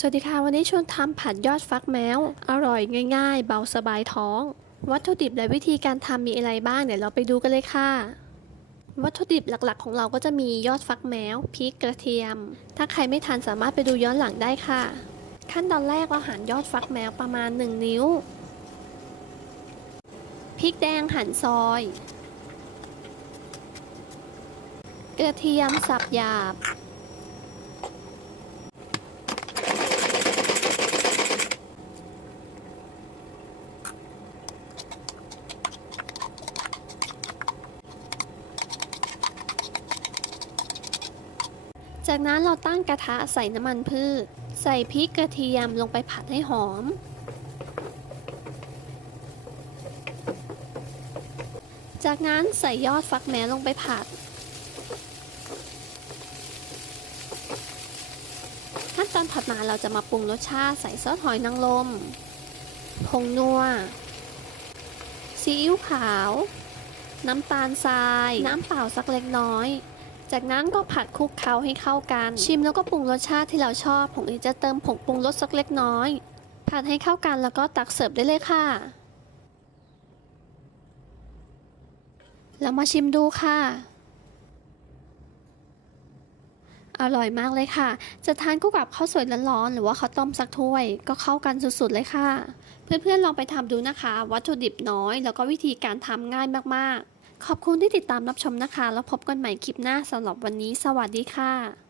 สวัสดีค่ะ วันนี้ชวนทำผัดยอดฟักแมว อร่อยง่าย ๆ เบาสบายท้อง วัตถุดิบและวิธีการทำมีอะไรบ้างเดี๋ยวเราไปดูกันเลยค่ะ วัตถุดิบหลักๆ ของเราก็จะมียอดฟักแมวพริกกระเทียม ถ้าใครไม่ทันสามารถไปดูย้อนหลังได้ค่ะ ขั้นตอนแรกเราหั่นยอดฟักแมวประมาณ 1 นิ้วพริกแดงหั่นซอย กระเทียมสับหยาบ จากนั้นเราตั้งกระทะใส่น้ำมันพืช ใส่พริกกระเทียมลงไปผัดให้หอม จากนั้นใส่ยอดฟักแมวลงไปผัด ขั้นตอนถัดมาเราจะมาปรุงรสชาติใส่ซอสหอยนางรมผงนัว ซีอิ๊วขาว น้ำตาลทราย น้ำเปล่าสักเล็กน้อย จากนั้นก็ผัดคลุกเคล้าให้เข้ากัน ชิมแล้วก็ปรุงรสชาติที่เราชอบผงอีจะเติมผงปรุงรสสักเล็กน้อย ผัดให้เข้ากันแล้วก็ตักเสิร์ฟได้เลยค่ะแล้วมาชิมดูค่ะ อร่อยมากเลยค่ะ จะทานคู่กับข้าวสวยร้อนๆหรือว่าข้าวต้มสักถ้วย ก็เข้ากันสุดๆเลยค่ะ เพื่อนๆลองไปทำดูนะคะ วัตถุดิบน้อย แล้วก็วิธีการทำง่ายมากๆ ขอบคุณที่ติดตามรับชมนะคะ แล้วพบกันใหม่คลิปหน้าสำหรับวันนี้ สวัสดีค่ะ